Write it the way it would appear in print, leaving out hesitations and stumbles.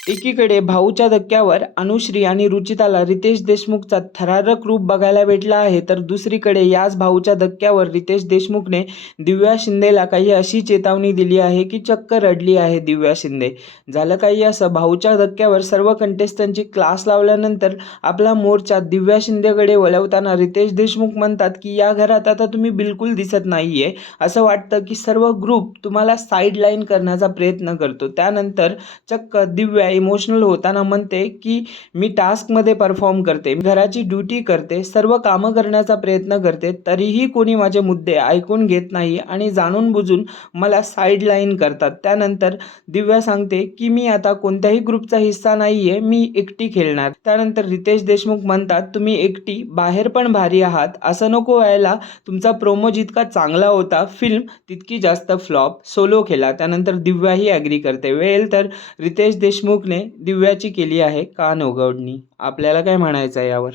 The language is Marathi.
एकीकडे भाऊच्या धक्क्यावर अनुश्री आणि रुचिताला रितेश देशमुखचा थरारक रूप बघायला भेटला आहे, तर दुसरीकडे याच भाऊच्या धक्क्यावर रितेश देशमुखने दिव्या शिंदेला काही अशी चेतावणी दिली आहे की चक्क रडली आहे दिव्या शिंदे. झालं काही असं, भाऊच्या धक्क्यावर सर्व कंटेस्टंटची क्लास लावल्यानंतर आपला मोर्चा दिव्या शिंदेकडे वळवताना रितेश देशमुख म्हणतात की या घरात आता तुम्ही बिलकुल दिसत नाहीये. असं वाटतं की सर्व ग्रुप तुम्हाला साईडलाईन करण्याचा प्रयत्न करतो. त्यानंतर चक्क दिव्या इमोशनल होताना म्हणते की मी टास्कमध्ये परफॉर्म करते, घराची ड्युटी करते, सर्व कामं करण्याचा प्रयत्न करते, तरीही कोणी माझे मुद्दे ऐकून घेत नाही आणि जाणून बुजून मला साईडलाईन करतात. त्यानंतर दिव्या सांगते की मी आता कोणत्याही ग्रुपचा हिस्सा नाहीये, मी एकटी खेळणार. त्यानंतर रितेश देशमुख म्हणतात तुम्ही एकटी बाहेर पण भारी आहात, असं नको व्हायला. तुमचा प्रोमो जितका चांगला होता, फिल्म तितकी जास्त फ्लॉप. सोलो खेळा. त्यानंतर दिव्याही ॲग्री करते. वेळ तर रितेश देशमुखने दिव्याची केली आहे कान उघडणी. आपल्याला काय म्हणायचं आहे यावर?